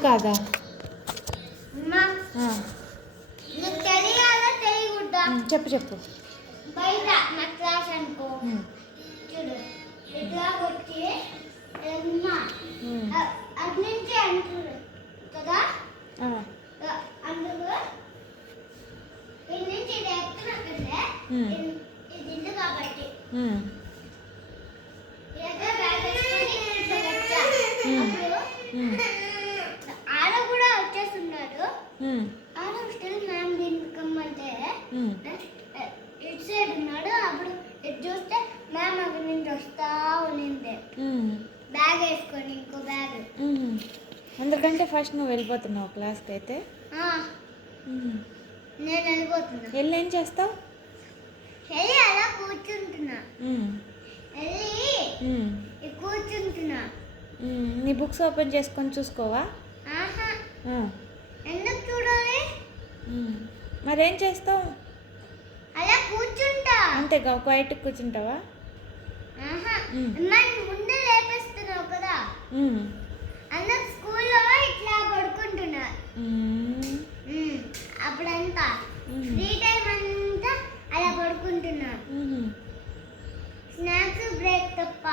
కాదా చెప్పు చెప్పు. బయట నా క్లాస్ అనుకో చూడు ఇట్లా వచ్చి అటు నుంచి అంటారు కదా అందుకు ఇది నుంచి ఇది ఎత్తునక్కడే ఇది ఇల్లు కాబట్టి ఆడ కూడా వచ్చేస్తున్నారు. ఆడ స్టిల్ మ్యామ్ దీనికి కమ్మంటే ఇటు సైడ్ ఉన్నాడు. అప్పుడు ఇటు చూస్తే మ్యామ్ అక్కడి నుంచి వస్తా ఉన్నింది బ్యాగ్ వేసుకొని, ఇంకో బ్యాగ్. అందరికంటే ఫస్ట్ నువ్వు వెళ్ళిపోతున్నావు క్లాస్కి అయితే? నేను వెళ్ళిపోతున్నా. వెళ్ళి ఏం చేస్తావు? వెళ్ళి అలా కూర్చుంటున్నా. వెళ్ళి కూర్చుంటున్నా. నీ బుక్స్ ఓపెన్ చేసుకొని చూసుకోవా? ఎందుకు చూడాలి? మరేం చేస్తావు? అలా కూర్చుంటా. అంతే క్వైట్ కూర్చుంటావా? ముందే లేపేస్తున్నావు కదా, అందరు స్కూల్లో ఇట్లా పడుకుంటున్నా. అప్పుడంతా ఫ్రీ టైం అంతా అలా పడుకుంటున్నా, స్నాక్స్ బ్రేక్ తప్ప.